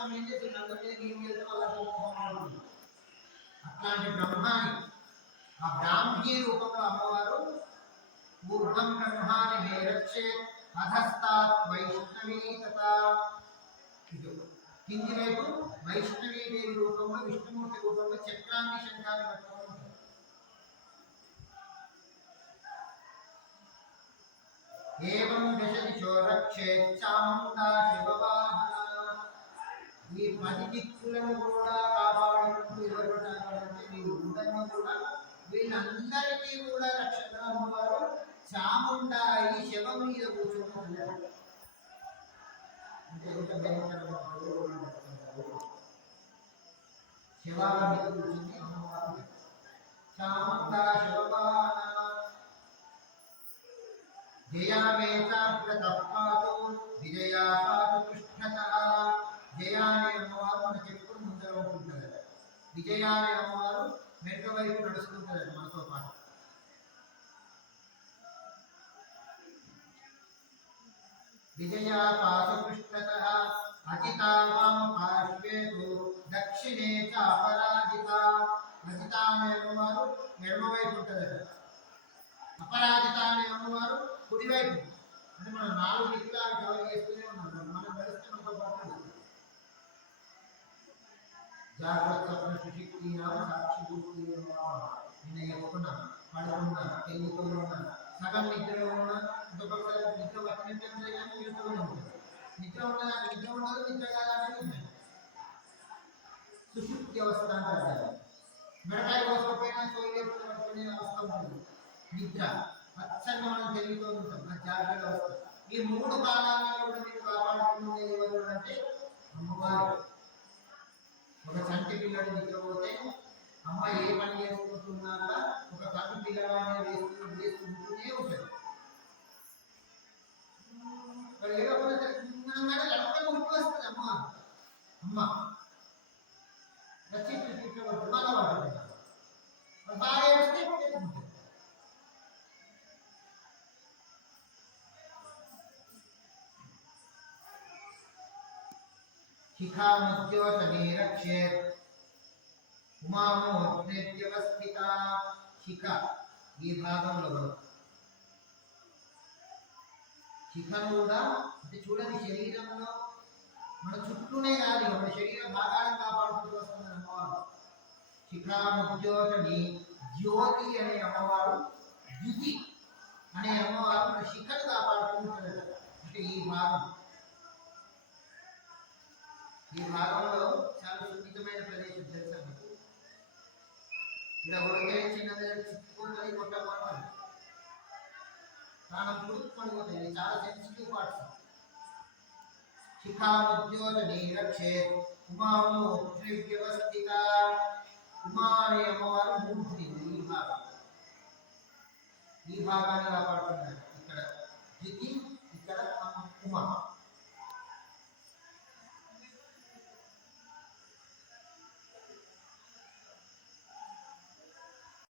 మొత్తం ఏం చేసి అందరి మీద నీళ్ళు వెళ్తే వాళ్ళకి అట్లాంటి బ్రహ్మాని ఆ బ్రాహ్మీ రూపంలో అమ్మవారు ఊర్ధం బ్రహ్మాని మేరచ్చే అధస్తాత్ వైష్ణవీ తథ కింది వైపు వైష్ణవీ దేవి రూపంలో విష్ణుమూర్తి రూపంలో చక్రాన్ని శంఖాన్ని పట్టుకొని ఉంటుంది ఏవం దశ దిశో రక్షే రక్షేచ్చాముండా శివవాహన ఈ దిక్కులను కూడా కాపాడుకుంటూ ఎవరు మీరు మీ ఉండను కూడా వీళ్ళందరికీ కూడా రక్షణ అమ్మవారు చాముండాయి శవం మీద కూర్చొని అంటే ఎంత శివాల మీద కూర్చుని అమ్మవారు చాముండా జయా విజయ అమ్మవారు వెనుక వైపు నడుస్తుంటారు మనతో పాటు. విజయ పాదపృష్ఠత అజితా పార్శ్వే దక్షిణే చ అపరాజిత అజిత అనే అమ్మవారు ఉంటుంది అపరాజిత అనే అమ్మవారు కుడివైపు. అంటే మనం నాలుగు దిక్కులాగా కవర్ చేస్తూనే ఉన్నాం. మనం పాటు మనతో పాటు నడుస్తుంది. జాగ్రత్త స్వప్న సుశక్తి నామ సాక్షి పూర్తి నిన్న చెప్పుకున్నా పడుకున్నా తెలుగుతో ఉన్నా సగం నిద్రలో ఉన్నా ఇంకొకసారి నిద్ర పట్టినట్టు ఉంటుంది కానీ నిద్రలో ఉంటుంది నిద్ర ఉన్నదా నిద్ర ఉండదు నిద్ర కాదని ఉన్నాయి సుశుక్తి అవస్థ అంటారు దాన్ని. మెడకాయ కోసకపోయినా సోయి పట్టుకునే అవస్థ ఉంటుంది నిద్ర అచ్చంగా మనం తెలుగుతూ ఉంటాం మన జాగ్రత్త అవస్థ ఈ మూడు కాలాలను కూడా మీరు కాపాడుకునేది ఎవరు అంటే అమ్మవారు ఒక చంటి పిల్లడు నిద్రపోతే అమ్మ ఏ పని చేసుకుంటున్నా ఒక కన్ను శిఖాముద్యోతనే రక్షేత్ శిఖ ఈ భాగంలో మనం శిఖను కూడా అంటే చూడండి శరీరంలో మన చుట్టూనే కాదు మన శరీర భాగాలను కాపాడుకుంటూ వస్తుంది అమ్మవారు. శిఖాముద్యోతని జ్యోతి అనే అమ్మవారు ద్యుతి అనే అమ్మవారు మన శిఖను కాపాడుకుంటుంది అంటే ఈ భాగం. ఈ భాగంలో చాలా సున్నితమైన ప్రదేశం తెలుసా మీకు ఇలా ఉడకే చిన్నది చిక్కుకుంటుంది కొట్టబోతుంది ప్రాణం పుడుకుని పోతుంది ఇది చాలా సెన్సిటివ్ పార్ట్స్ శిఖాముద్యోతని రక్షే ఉమాము వ్యవస్థిత ఉమా అనే అమ్మవారు మూర్తి ఈ భాగం ఈ భాగాన్ని కాపాడుతున్నారు